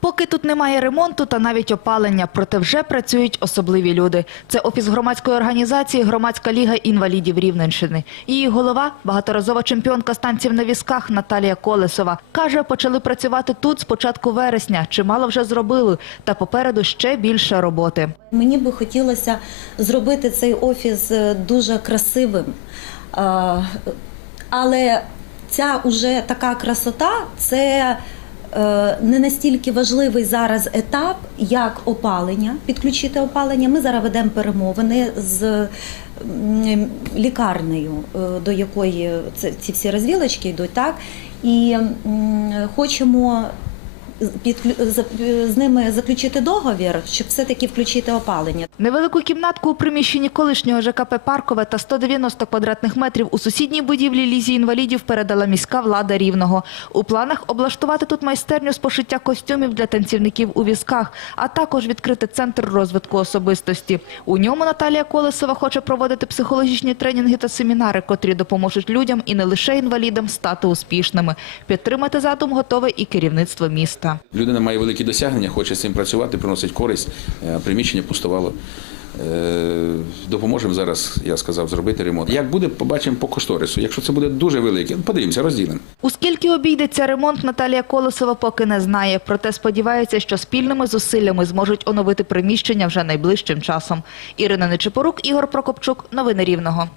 Поки тут немає ремонту та навіть опалення, проте вже працюють особливі люди. Це офіс громадської організації Громадська ліга інвалідів Рівненщини. Її голова, багаторазова чемпіонка станців на візках Наталія Колесова, каже, почали працювати тут з початку вересня. Чимало вже зробили, та попереду ще більше роботи. Мені би хотілося зробити цей офіс е, дуже красивим. Але ця уже така красота це не настільки важливий зараз етап, як опалення, підключити опалення. Ми зараз ведемо перемовини з лікарнею, е, до якої ці всі розвілочки йдуть, так? І хочемо з ними заключити договір, щоб все-таки включити опалення. Невелику кімнатку у приміщенні колишнього ЖКП Паркове та 190 квадратних метрів у сусідній будівлі лізі інвалідів передала міська влада Рівного. У планах облаштувати тут майстерню з пошиття костюмів для танцівників у візках, а також відкрити центр розвитку особистості. У ньому Наталія Колесова хоче проводити психологічні тренінги та семінари, котрі допоможуть людям і не лише інвалідам стати успішними. Підтримати задум готове і керівництво міста. Людина має великі досягнення, хоче з цим працювати, приносить користь, е, приміщення пустувало. Е, Допоможемо зараз, я сказав, зробити ремонт. Як буде, побачимо по кошторису. Якщо це буде дуже велике, подивимося, розділимо. У скільки обійдеться ремонт, Наталія Колосова поки не знає. Проте сподівається, що спільними зусиллями зможуть оновити приміщення вже найближчим часом. Ірина Нечипорук, Ігор Прокопчук. Новини Рівного.